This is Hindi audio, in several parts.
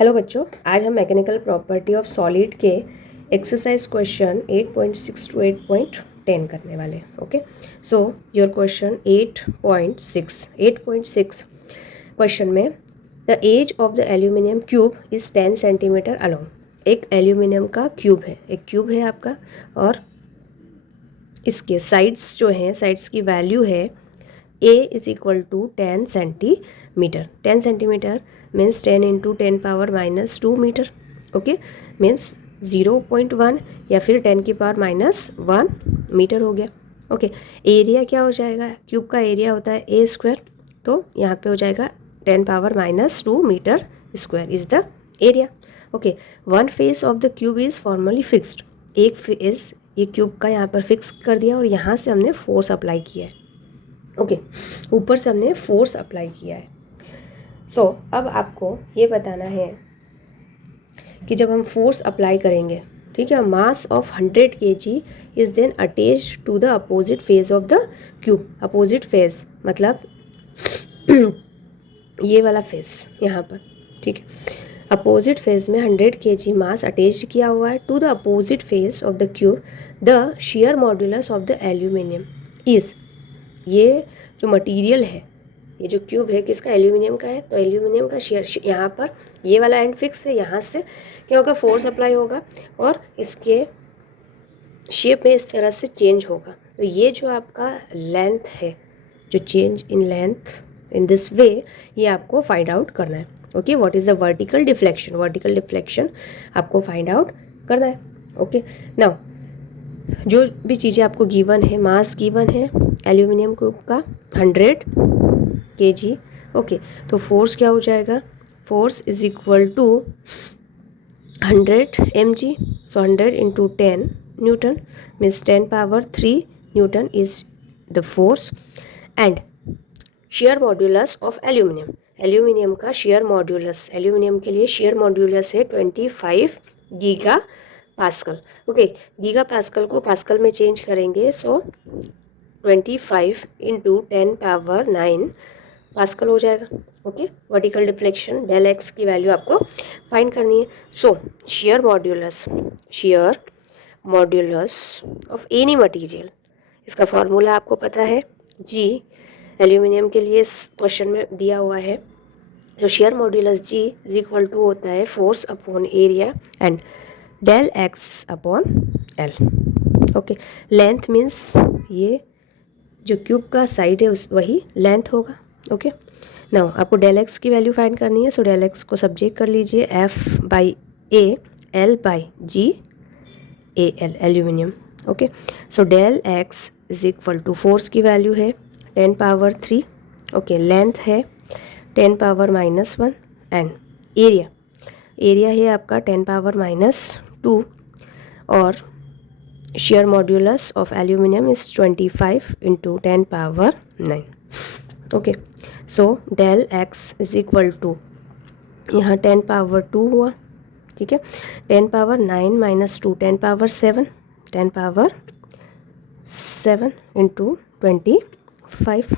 हेलो बच्चों, आज हम मैकेनिकल प्रॉपर्टी ऑफ सॉलिड के एक्सरसाइज क्वेश्चन 8.6 to 8.10 करने वाले हैं. Okay, so your question 8.6 question में the edge of the aluminium cube is 10 centimetre along. एक एल्यूमिनियम का क्यूब है, एक क्यूब है आपका, और इसके साइड्स जो हैं, साइड्स की वैल्यू है a is equal to 10 centimetre. 10 centimetre means 10 into 10 power minus 2 metre. Okay, means 0.1 या फिर 10 की पावर माइनस 1 मीटर हो गया. ओके, एरिया क्या हो जाएगा? क्यूब का एरिया होता है ए स्क्वायर, तो यहाँ पे हो जाएगा 10 power minus 2 metre square is the area. Okay, one face of the cube is formally fixed. एक फेस ये क्यूब का यहाँ पर फिक्स कर दिया और यहाँ से हमने फोर्स अप्लाई किया है. ओके, ऊपर से हमने फोर्स अप्लाई किया है. सो अब आपको ये बताना है कि जब हम फोर्स अप्लाई करेंगे, ठीक है, mass of 100 kg is then attached to the opposite face of the cube. Opposite face मतलब ये वाला फेस यहाँ पर, ठीक है. अपोजिट फेस में 100 kg मास अटैच किया हुआ है to the opposite face of the cube. The shear modulus of the aluminium is, ये जो मटेरियल है, ये जो क्यूब है किसका? एल्यूमिनियम का है. तो एल्यूमिनियम का शेयर, यहाँ पर ये वाला एंड फिक्स है, यहाँ से क्या होगा? फोर्स अप्लाई होगा और इसके शेप में इस तरह से चेंज होगा. तो ये जो आपका लेंथ है, जो change in length in this way, ये आपको फाइंड आउट करना है. Okay, what is the vertical deflection? Vertical deflection आपको फाइंड आउट करना है. ओके, नाउ जो भी चीज़ें आपको गिवन है, मास गिवन है एल्यूमिनियम क्यूब का 100 kg. ओके, तो फोर्स क्या हो जाएगा? Force is equal to 100 mg. So 100 into 10 newton means 10 power 3 newton is the force. And shear modulus of aluminium, aluminium का शेयर मॉड्यूलस, एल्यूमिनियम के लिए शेयर मॉड्यूलस है 25 giga pascal. Okay, giga pascal को पास्कल में चेंज करेंगे, सो 25 इंटू 10 पावर 9 पास्कल हो जाएगा. Okay, vertical deflection del x की वैल्यू आपको फाइंड करनी है. So shear modulus of any material, इसका फॉर्मूला आपको पता है जी. एल्यूमिनियम के लिए इस क्वेश्चन में दिया हुआ है, जो shear modulus G is equal to होता है force upon area and del x upon L. Okay, length means ये जो क्यूब का साइड है उस वही लेंथ होगा. ओके, नाउ आपको डेल एक्स की वैल्यू फाइंड करनी है. सो डेल एक्स को सब्जेक्ट कर लीजिए F by A L by G A L, aluminium. Okay, so del x is equal to force की वैल्यू है 10 पावर 3. ओके, लेंथ है 10 पावर माइनस 1 एंड एरिया है आपका 10 पावर माइनस 2 और shear modulus of aluminium is 25 into 10 power 9. Okay, so del x is equal to यहाँ 10 पावर 2 हुआ, ठीक है, 10 पावर 9 माइनस 2 10 power 7, 10 power 7 into 25.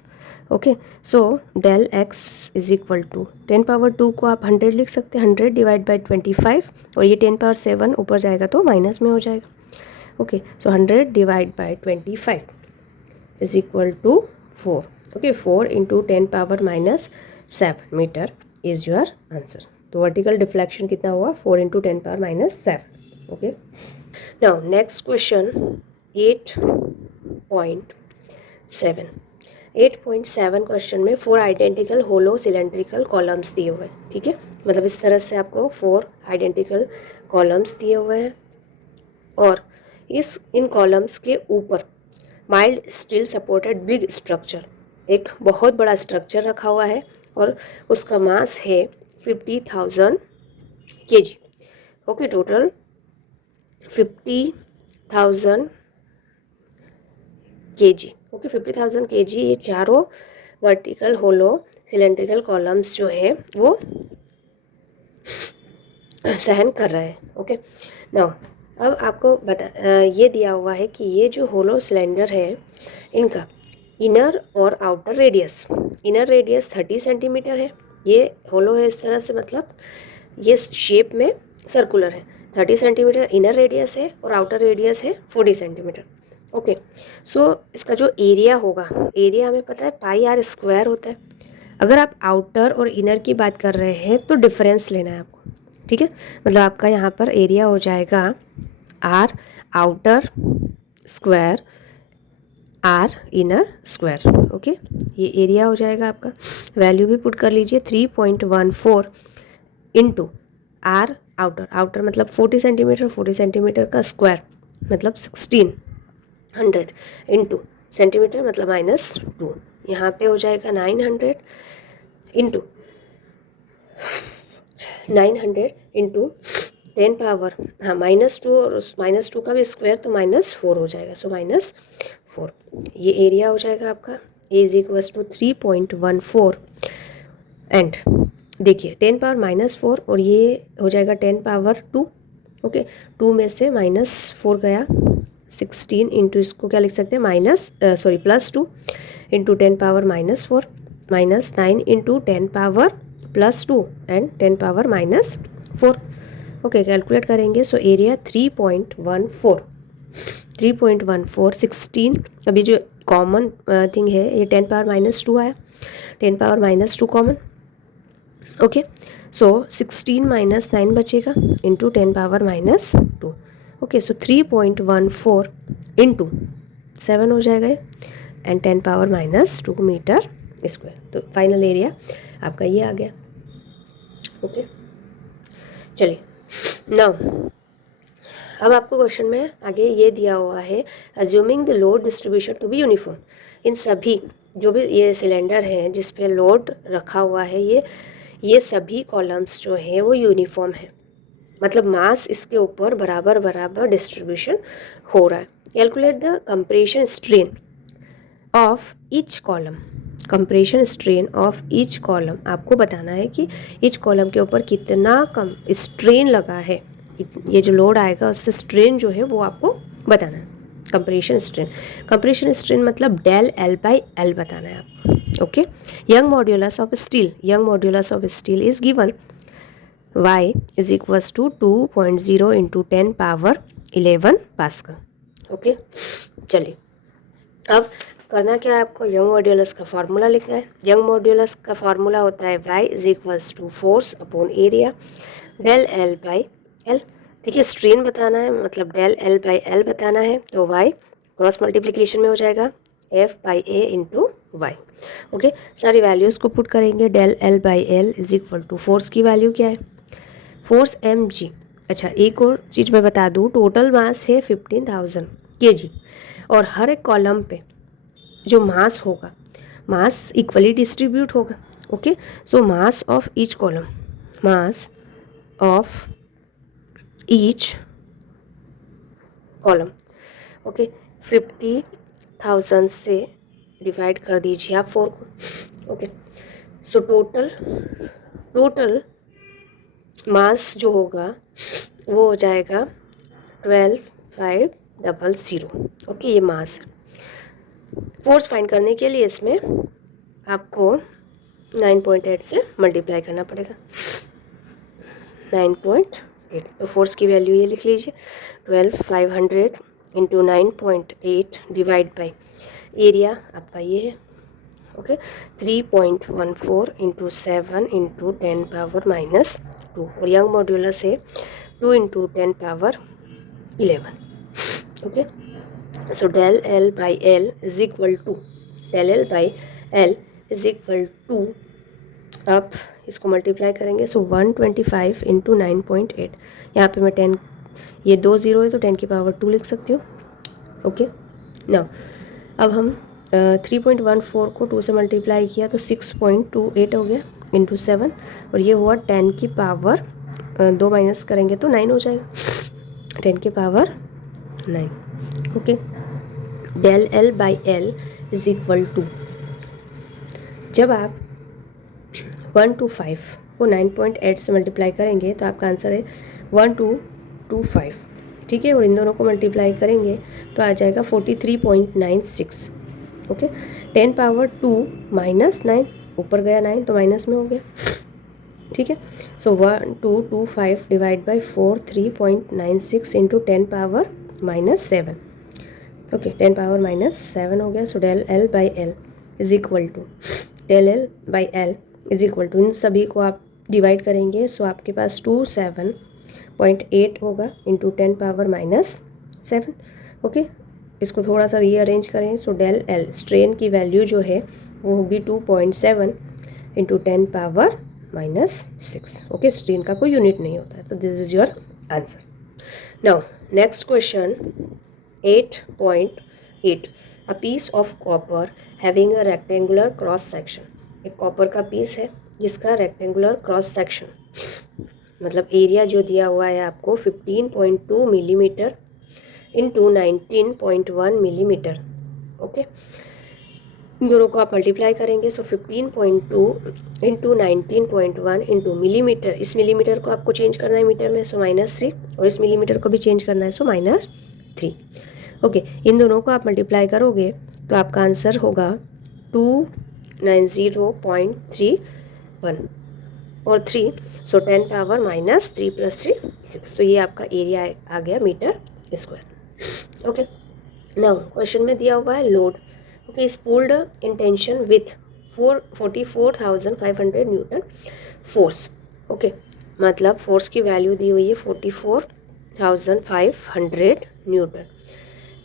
Okay, so del x is equal to 10 power 2 को आप 100 लिख सकते हैं, 100 डिवाइड बाई 25, और ये 10 पावर 7 ऊपर जाएगा तो माइनस में हो जाएगा. Okay, so 100 divide by 25 is equal to 4. Okay, 4 into 10 power minus 7 metre is your answer. तो वर्टिकल डिफ्लेक्शन कितना हुआ? 4 into 10 power minus 7. Okay, now next question 8.7. 8.7 question में 4 आइडेंटिकल होलो सिलेंड्रिकल कॉलम्स दिए हुए हैं, ठीक है. मतलब इस तरह से आपको 4 आइडेंटिकल कॉलम्स दिए हुए हैं और इन कॉलम्स के ऊपर mild steel supported big structure, एक बहुत बड़ा स्ट्रक्चर रखा हुआ है और उसका मास है 50,000 kg. Okay, total 50,000 kg. Okay, 50,000 kg ये चारों वर्टिकल होलो सिलेंड्रिकल कॉलम्स जो है वो सहन कर रहे हैं. ओके, नाउ अब आपको ये दिया हुआ है कि ये जो होलो सिलेंडर है, इनका इनर और आउटर रेडियस 30 सेंटीमीटर है. ये होलो है इस तरह से, मतलब ये शेप में सर्कुलर है, 30 सेंटीमीटर इनर रेडियस है और आउटर रेडियस है 40 सेंटीमीटर। ओके, सो इसका जो एरिया होगा, एरिया हमें पता है पाई आर स्क्वायर होता है। अगर आप आउटर और इनर की बात कर रहे हैं तो डिफरेंस लेना है आपको, ठीक है। मतलब आपका यहाँ पर एरिया हो जाएगा R outer square R inner square. Okay, ये एरिया हो जाएगा आपका। वैल्यू भी पुट कर लीजिए 3.14 इंटू आर आउटर, आउटर मतलब 40 सेंटीमीटर, 40 सेंटीमीटर का स्क्वायर मतलब 1600 इंटू सेंटीमीटर मतलब -2, यहाँ पे हो जाएगा 900 इंटू 900 इंटू 10 पावर, हाँ -2 और -2 का भी स्क्वायर तो -4 हो जाएगा, सो -4 ये एरिया हो जाएगा आपका। ए इज इक्वल्स टू 3.14 एंड देखिए 10 पावर -4 और ये हो जाएगा 10 पावर 2। ओके, 2 में से -4 गया, 16 इंटू इसको क्या लिख सकते हैं +2 into 10 power -4 -9 into 10 power +2 and 10 power -4। Okay, calculate करेंगे। सो एरिया 3.14 16, अभी जो कॉमन थिंग है ये 10 पावर -2 आया, 10 पावर -2 कॉमन। ओके, सो 16 - 9 बचेगा इंटू 10 पावर -2। ओके, सो 3.14 इंटू 7 हो जाएगा एंड 10 पावर -2 मीटर स्क्वायर। तो फाइनल एरिया आपका ये आ गया। ओके, चलिए नाउ अब आपको क्वेश्चन में आगे ये दिया हुआ है, assuming the load distribution to be uniform. इन सभी जो भी ये सिलेंडर हैं जिस पे लोड रखा हुआ है, ये सभी कॉलम्स जो हैं वो यूनिफॉर्म है, मतलब मास इसके ऊपर बराबर बराबर डिस्ट्रीब्यूशन हो रहा है। Calculate the compression strain of each column. Compression strain of each column, आपको बताना है कि ईच कॉलम के ऊपर कितना कम स्ट्रेन लगा है, ये जो लोड आएगा उससे स्ट्रेन जो है वो आपको बताना है। कंप्रेशन स्ट्रेन मतलब डेल एल बाई एल बताना है आपको। Okay, Young modulus of steel is given y is equals to 2.0 into 10 power 11 pascal. Okay, चलिए अब करना क्या है आपको, यंग मॉड्यूलस का फार्मूला लिखना है। यंग मॉड्यूलस का फार्मूला होता है y is equals to force upon area del L by L. देखिए स्ट्रेन बताना है मतलब डेल एल बाई एल बताना है, तो y क्रॉस मल्टीप्लिकेशन में हो जाएगा f by A into Y. Okay, सारी वैल्यूज़ को पुट करेंगे। Del L by L is equal to force की वैल्यू क्या है, फोर्स mg। अच्छा, एक और चीज़ मैं बता दूँ, टोटल मास है 15,000 kg और हर एक कॉलम पे जो मास होगा, मास इक्वली डिस्ट्रीब्यूट होगा। Okay, so mass of each column, mass of each column, okay 50,000 से डिवाइड कर दीजिए आप 4 को। ओके, सो टोटल मास जो होगा वो हो जाएगा 12,500। ओके, ये मास है। फोर्स फाइंड करने के लिए इसमें आपको 9.8 से मल्टीप्लाई करना पड़ेगा, 9.8। तो फोर्स की वैल्यू ये लिख लीजिए 12,500 इंटू 9.8 डिवाइड बाई एरिया आपका ये है। ओके, 3.14 इंटू 7 इंटू 10 पावर -2 और यंग मॉड्यूलस है 2 into 10 power 11। Okay, so del L by L is equal to अब इसको मल्टीप्लाई करेंगे, सो 125 इंटू 9.8। यहाँ पे मैं 10, ये 2 0 है तो 10 की पावर 2 लिख सकती हूँ। ओके, नाउ अब हम 3.14 को 2 से मल्टीप्लाई किया तो 6.28 हो गया इंटू 7 और ये हुआ 10 की पावर 2 माइनस करेंगे तो 9 हो जाएगा, 10 की power 9। Okay, del L by L is equal to, जब आप 1 to 5 को 9.8 से मल्टीप्लाई करेंगे तो आपका आंसर है 1225। ठीक है, और इन दोनों को मल्टीप्लाई करेंगे तो आ जाएगा 43.96। ओके, 10 पावर 2 -9, ऊपर गया 9 तो माइनस में हो गया, ठीक है। So 1225 divide by 4 3.96 into 10⁻⁻7। Okay, 10⁻⁻7 हो गया। So del L by L is equal to, del L by L is equal to, इन सभी को आप डिवाइड करेंगे सो आपके पास 27.8 होगा इंटू 10⁻⁻7। ओके, इसको थोड़ा सा रीअरेंज करें। सो डेल एल स्ट्रेन की वैल्यू जो है वो होगी 2.7 इंटू 10⁻⁻6। ओके, स्ट्रेन का कोई यूनिट नहीं होता है, तो this is your answer. Now next question 8.8, a piece of copper having a rectangular cross section. एक कॉपर का पीस है जिसका रेक्टेंगुलर क्रॉस सेक्शन, मतलब एरिया जो दिया हुआ है आपको 15.2 मिलीमीटर इंटू 19.1 मिलीमीटर। ओके, इन दोनों को आप मल्टीप्लाई करेंगे। सो 15.2 इंटू 19.1 इंटू मिलीमीटर, इस मिलीमीटर को आपको चेंज करना है मीटर में, सो -3, और इस मिलीमीटर को भी चेंज करना है, सो -3। ओके, इन दोनों को आप मल्टीप्लाई करोगे तो आपका आंसर होगा 290.31 और 3, सो 10⁻³ + 3 6। तो ये आपका एरिया आ गया metre square. Okay, now question में दिया हुआ है load. Okay, is pulled in tension with 44,500 newton force. Okay, मतलब फोर्स की वैल्यू दी हुई है 44,500 newton.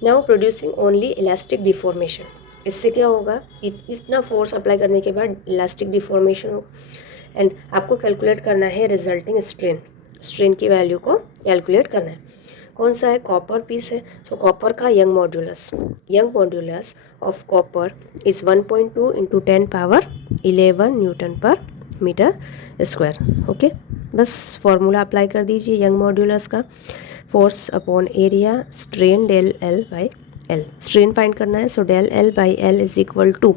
Now producing only elastic deformation. इससे क्या होगा, इतना फोर्स अप्लाई करने के बाद इलास्टिक डिफॉर्मेशन होगा, एंड आपको कैलकुलेट करना है रिजल्टिंग स्ट्रेन। स्ट्रेन की वैल्यू को कैलकुलेट करना है। कौन सा है, कॉपर पीस है। सो कॉपर का Young modulus of copper is 1.2 into 10⁻11 newton per metre square. Okay, बस फॉर्मूला अप्लाई कर दीजिए यंग मॉड्यूलस का, force upon area, strain del L by L. Strain find करना है, so del L by L is equal to,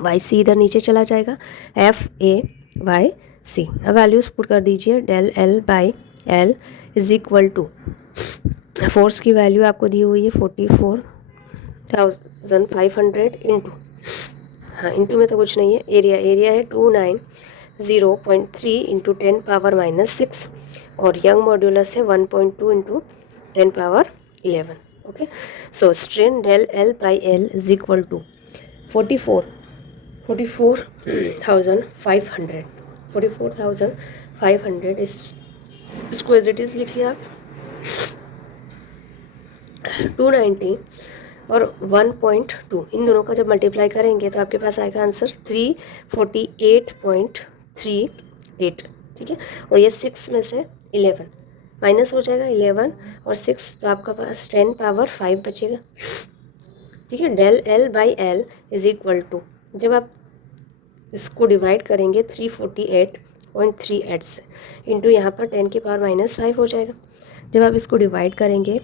Y सी इधर नीचे चला जाएगा, FA/C। अब वैल्यूज पुट कर दीजिए, del L by L is equal to, force की वैल्यू आपको दी हुई है 44,500 इंटू, हाँ इंटू में तो कुछ नहीं है, एरिया है 290.3 इंटू 10⁻⁻6 और यंग मॉड्यूलस है 1.2 into 10⁻11। Okay, so strain del L by L is equal to 44,500 इसको एज इट इज़ लिखिए आप। 290 और 1.2 इन दोनों का जब मल्टीप्लाई करेंगे तो आपके पास आएगा आंसर 348.38। ठीक है, और ये 6 में से 11 माइनस हो जाएगा, 11 और 6, तो आपका पास 10⁻5 बचेगा। ठीक है, del L by L is equal to, जब आप इसको डिवाइड करेंगे 348.38 से, इंटू यहाँ पर 10⁻⁻5 हो जाएगा। जब आप इसको डिवाइड करेंगे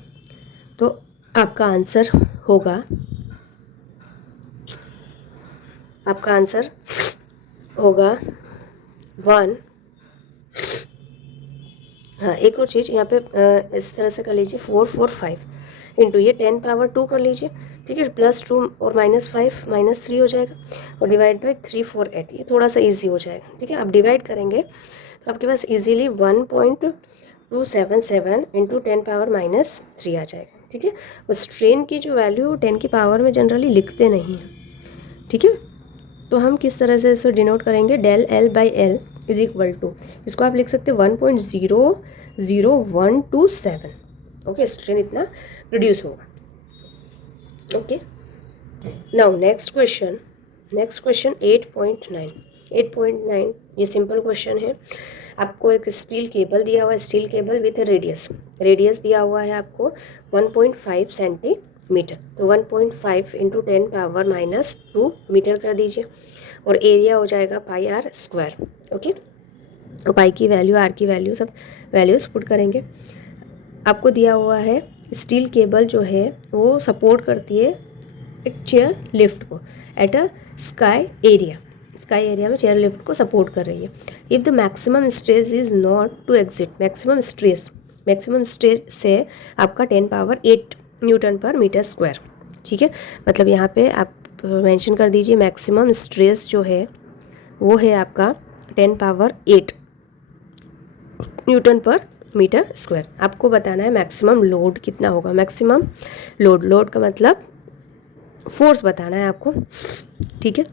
तो आपका आंसर होगा 1। हाँ, एक और चीज़ यहाँ पे इस तरह से कर लीजिए, 445 इंटू ये 10⁻2 कर लीजिए। ठीक है, +2 और -5 -3 हो जाएगा, और डिवाइड बाई 348, ये थोड़ा सा इजी हो जाएगा। ठीक है, आप डिवाइड करेंगे तो आपके पास इजीली 1.277 इंटू 10⁻⁻3 आ जाएगा। ठीक है, और स्ट्रेन की जो वैल्यू 10 की पावर में जनरली लिखते नहीं हैं। ठीक है, तो हम किस तरह से इसे डिनोट करेंगे, del L by L is equal to, इसको आप लिख सकते हैं 1.00127। ओके, स्ट्रेन इतना प्रोड्यूस होगा। ओके, नाउ नेक्स्ट क्वेश्चन 8.9 ये सिंपल क्वेश्चन है। आपको एक स्टील केबल दिया हुआ है, स्टील केबल विथ रेडियस दिया हुआ है आपको 1.5 सेंटीमीटर। तो 1.5 इंटू 10⁻⁻2 मीटर कर दीजिए, और एरिया हो जाएगा πr²। ओके, और पाई की वैल्यू, आर की वैल्यू, सब वैल्यूज़ पुट करेंगे। आपको दिया हुआ है स्टील केबल जो है वो सपोर्ट करती है एक चेयर लिफ्ट को एट अ स्काई एरिया में चेयर लिफ्ट को सपोर्ट कर रही है। If the maximum stress is not to exceed, maximum stress से आपका 10⁻8 न्यूटन पर मीटर स्क्वायर। ठीक है, मतलब यहाँ पे आप मेंशन कर दीजिए मैक्सिमम स्ट्रेस जो है वो है आपका 10⁻8 न्यूटन पर मीटर स्क्वायर। आपको बताना है मैक्सिमम लोड कितना होगा। मैक्सिमम लोड का मतलब फोर्स बताना है आपको, ठीक है।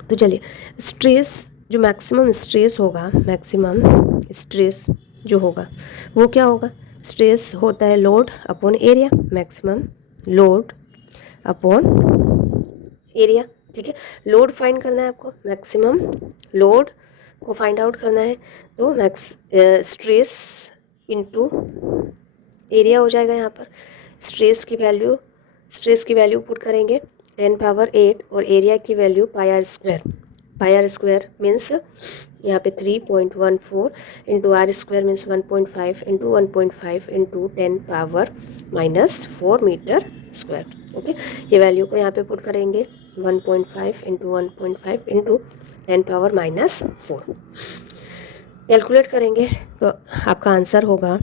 तो चलिए, स्ट्रेस, जो मैक्सिमम स्ट्रेस होगा, मैक्सिमम स्ट्रेस जो होगा वो क्या होगा। स्ट्रेस होता है load upon area, maximum load upon area, ठीक है। लोड फाइंड करना है आपको, मैक्सिमम लोड को फाइंड आउट करना है, तो स्ट्रेस इनटू एरिया हो जाएगा। यहाँ पर स्ट्रेस की वैल्यू पुट करेंगे 10 पावर 8 और एरिया की value pi R square. Pi R square means यहाँ पे 3.14 into R square means 1.5 into 1.5 into 10 power -4 metre square. Okay, ये वैल्यू को यहाँ पे पुट करेंगे 1.5 इंटू 1.5 इंटू 10 पावर -4। कैलकुलेट करेंगे तो आपका आंसर होगा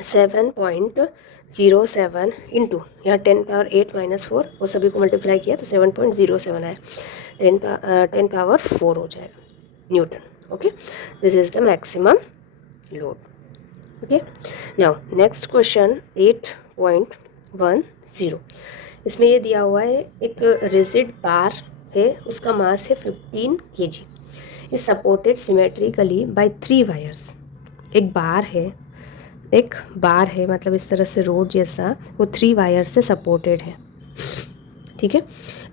7.07 इंटू यहाँ 10 पावर 8 -4 और सभी को मल्टीप्लाई किया तो 7.07 आया, 10 पावर 4 हो जाएगा Newton. Okay, this is the maximum load. Okay, now next question 8.10। इसमें ये दिया हुआ है एक रिजिड बार है, उसका मास है 15 kg, is supported symmetrically by 3 wires. एक बार है मतलब इस तरह से रोड जैसा, वो 3 वायर से सपोर्टेड है, ठीक है।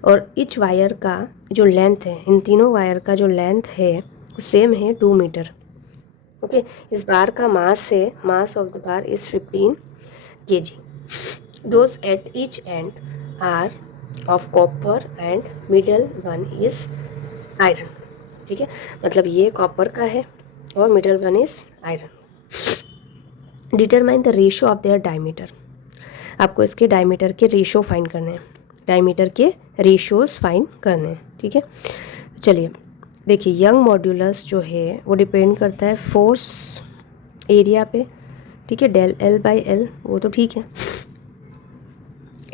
और ईच वायर का जो लेंथ है, इन तीनों वायर का जो लेंथ है वो सेम है 2 मीटर। ओके, इस बार का मास है, mass of the bar is 15 kg। Those at each end are of copper and middle one is iron, ठीक है। मतलब ये कॉपर का है और middle one is iron. Determine the ratio of their diameter. आपको इसके डायमीटर के रेशो फाइंड करने हैं, डायमीटर के रेशोज फाइंड करने हैं, ठीक है। चलिए देखिए, यंग मॉड्यूलस जो है वो डिपेंड करता है फोर्स एरिया पे, ठीक है, डेल एल बाई एल, वो तो ठीक है।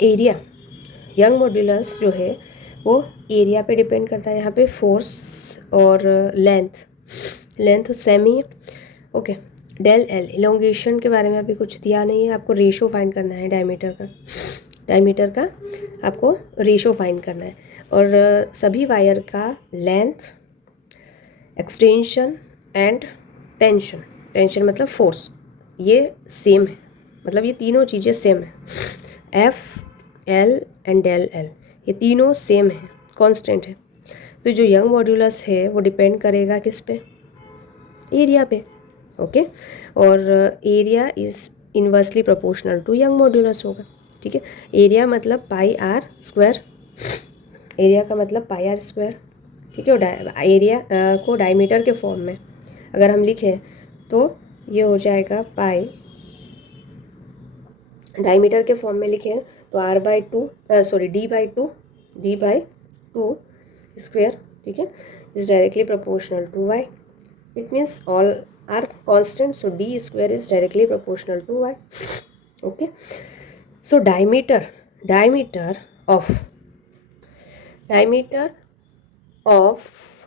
एरिया, यंग मॉड्यूलस जो है वो एरिया पे डिपेंड करता है, यहाँ पे फोर्स और लेंथ सेम ही है। ओके, डेल एल इलोंगेशन के बारे में अभी कुछ दिया नहीं है, आपको रेशो फाइंड करना है डायमीटर का आपको रेशो फाइंड करना है। और सभी वायर का लेंथ, एक्सटेंशन एंड टेंशन मतलब फोर्स, ये सेम है, मतलब ये तीनों चीज़ें सेम है। F L and del L ये तीनों सेम है, कांस्टेंट है। तो जो यंग मॉड्यूलस है वो डिपेंड करेगा किस पे, एरिया पे। ओके, और area is inversely proportional to young modulus होगा, ठीक है। एरिया मतलब पाई आर स्क्वायर, एरिया का मतलब पाई आर स्क्वायर, ठीक है। एरिया को डायमीटर के फॉर्म में अगर हम लिखें तो ये हो जाएगा पाई, डायमीटर के फॉर्म में लिखें तो डी बाई टू स्क्वायर, ठीक है, is directly proportional to Y. It means all are constant, so D square is directly proportional to Y. Okay, so diameter of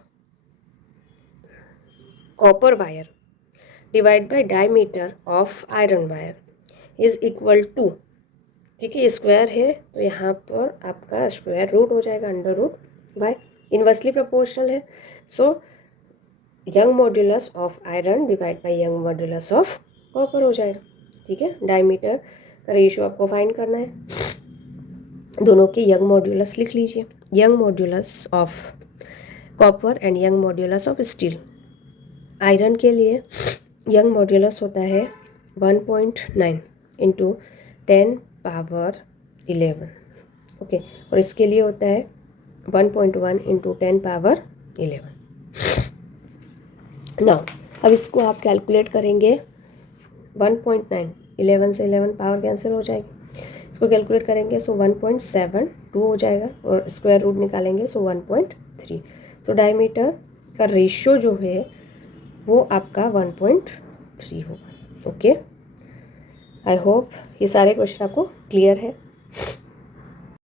copper wire divide by diameter of iron wire is equal to, ठीक है, स्क्वायर है तो यहाँ पर आपका स्क्वायर रूट हो जाएगा under root by, inversely proportional है, so Young modulus of iron divide by Young modulus of copper हो जाएगा, ठीक है। डायमीटर का रेशियो आपको फाइंड करना है, दोनों के यंग मॉड्यूलस लिख लीजिए, young modulus of copper and young modulus of steel. Iron के लिए यंग मॉड्यूलस होता है 1.9 इंटू 10 पावर 11, ओके, और इसके लिए होता है 1.1 इंटू 10 पावर 11। नाउ अब इसको आप कैलकुलेट करेंगे, 1.9, 11 से 11 पावर कैंसिल हो जाएगी, इसको कैलकुलेट करेंगे सो 1.72 हो जाएगा और स्क्वायर रूट निकालेंगे सो 1.3। तो डायमीटर का रेशियो जो है वो आपका 1.3 होगा। ओके, आई होप ये सारे क्वेश्चन आपको क्लियर है।